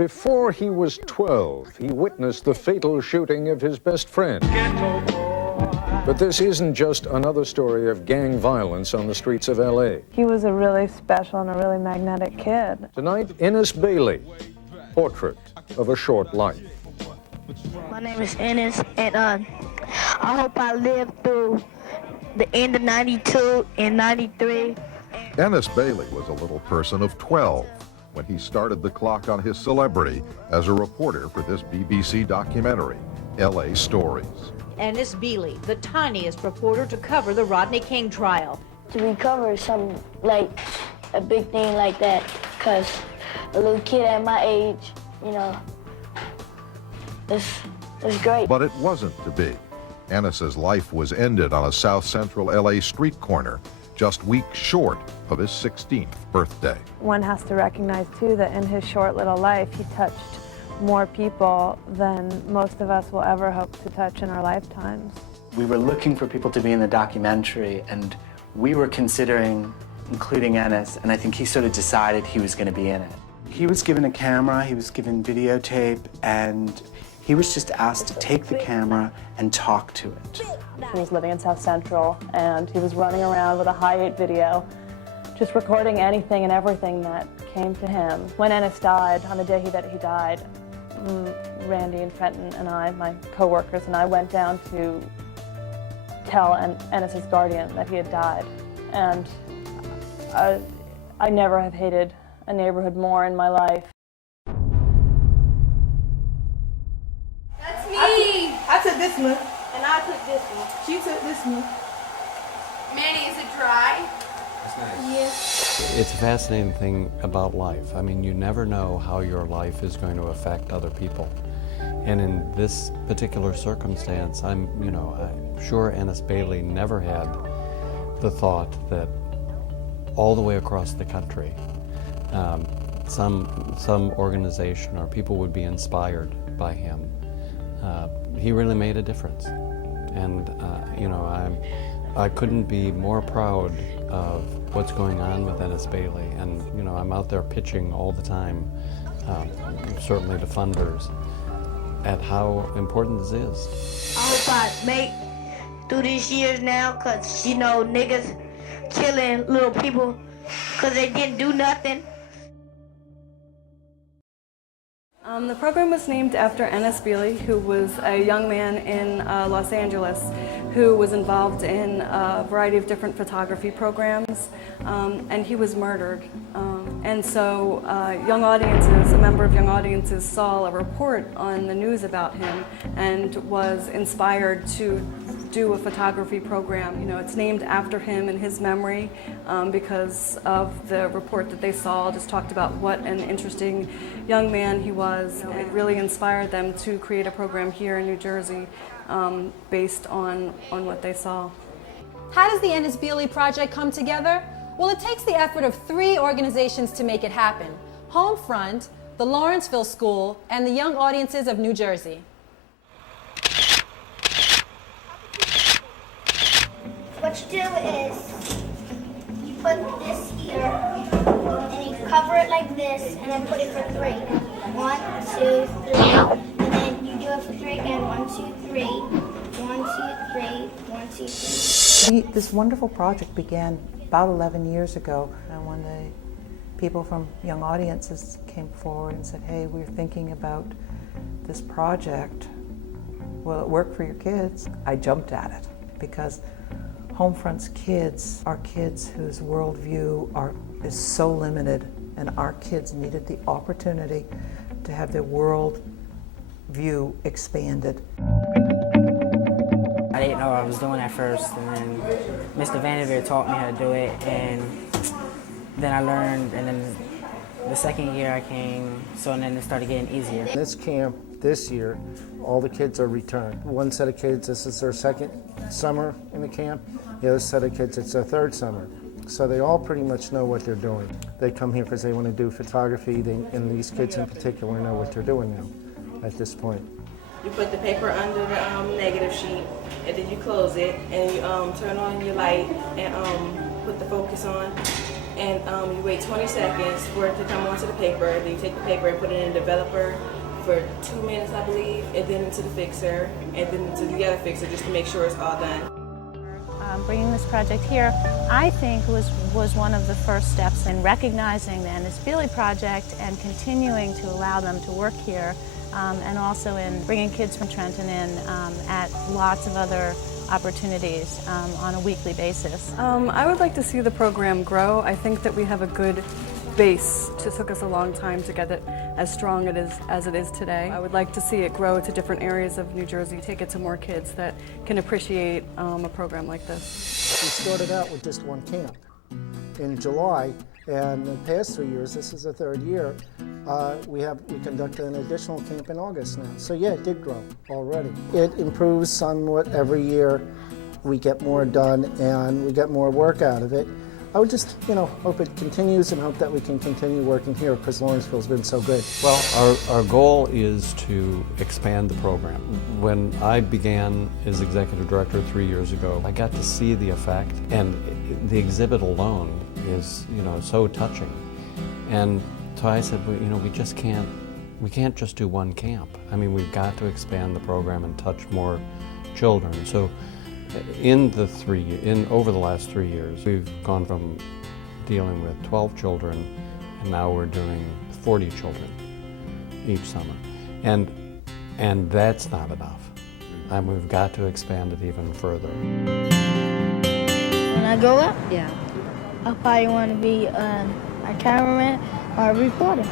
Before he was 12, he witnessed the fatal shooting of his best friend. But this isn't just another story of gang violence on the streets of LA. He was a really special and a really magnetic kid. Tonight, Ennis Beley, Portrait of a Short Life. My name is Ennis, and I hope I live through the end of 92 and 93. Ennis Beley was a little person of 12 when he started the clock on his celebrity as a reporter for this BBC documentary, LA Stories. Ennis Beley, the tiniest reporter to cover the Rodney King trial. To recover some, like, a big thing like that, because a little kid at my age, you know, it's great. But it wasn't to be. Ennis's life was ended on a South Central LA street corner, just weeks short of his 16th birthday. One has to recognize, too, that in his short little life, he touched more people than most of us will ever hope to touch in our lifetimes. We were looking for people to be in the documentary, and we were considering including Ennis, and I think he sort of decided he was going to be in it. He was given a camera, he was given videotape, and he was just asked to take the camera and talk to it. He was living in South Central, and he was running around with a hi-8 video, just recording anything and everything that came to him. When Ennis died, on the day that he died, Randy and Fenton and I, my co-workers, and I went down to tell Ennis's guardian that he had died. And I never have hated a neighborhood more in my life. That's me! I took this one. And I took this one. She took this one. Manny, is it dry? That's nice. Yes. It's a fascinating thing about life. I mean, you never know how your life is going to affect other people. And in this particular circumstance, I'm sure Ennis Beley never had the thought that all the way across the country, some organization or people would be inspired by him. He really made a difference. And, I couldn't be more proud of what's going on with Ennis Beley. And, I'm out there pitching all the time, certainly to funders, at how important this is. I hope I make through these years now, because, niggas killing little people because they didn't do nothing. The program was named after Ennis Beley, who was a young man in Los Angeles who was involved in a variety of different photography programs, and he was murdered. And so a member of Young Audiences saw a report on the news about him and was inspired to do a photography program. It's named after him in his memory because of the report that they saw, just talked about what an interesting young man he was. It really inspired them to create a program here in New Jersey based on what they saw. How does the Ennis Beley Project come together? Well, it takes the effort of 3 organizations to make it happen: Homefront, the Lawrenceville School, and the Young Audiences of New Jersey. What you do is you put this here and you cover it like this and then put it for 3. 1, 2, 3. And then you do it for 3 again. 1, 2, 3. 1, 2, 3. 1, 2, 3. This wonderful project began about 11 years ago, and when the people from Young Audiences came forward and said, hey, we're thinking about this project, will it work for your kids? I jumped at it, because Homefront's kids are kids whose worldview is so limited, and our kids needed the opportunity to have their world view expanded. I didn't know what I was doing at first, and then Mr. Vanderveer taught me how to do it, and then I learned, and then the second year I came, so then it started getting easier. This camp this year, all the kids are returned. One set of kids, this is their second summer in the camp. The other set of kids, it's their 3rd summer. So they all pretty much know what they're doing. They come here because they want to do photography, and these kids in particular know what they're doing now at this point. You put the paper under the negative sheet, and then you close it, and you turn on your light and put the focus on, and you wait 20 seconds for it to come onto the paper. Then you take the paper and put it in the developer for 2 minutes, I believe, and then into the fixer, and then into the other fixer just to make sure it's all done. Bringing this project here, I think, was one of the first steps in recognizing the Ennis Beley project and continuing to allow them to work here, and also in bringing kids from Trenton in at lots of other opportunities on a weekly basis. I would like to see the program grow. I think that we have a good base. It took us a long time to get it as strong as it is today. I would like to see it grow to different areas of New Jersey, take it to more kids that can appreciate a program like this. We started out with just one camp in July, and the past 3 years, this is the third year, we conducted an additional camp in August now. So yeah, it did grow already. It improves somewhat every year. We get more done and we get more work out of it. I would just, hope it continues and hope that we can continue working here because Lawrenceville's been so good. Well, our goal is to expand the program. When I began as executive director 3 years ago, I got to see the effect, and the exhibit alone is, so touching. And so I said, we can't just do one camp. I mean, we've got to expand the program and touch more children. So over the last 3 years, we've gone from dealing with 12 children, and now we're doing 40 children each summer. And that's not enough. And we've got to expand it even further. When I grow up, I probably want to be a cameraman or a reporter.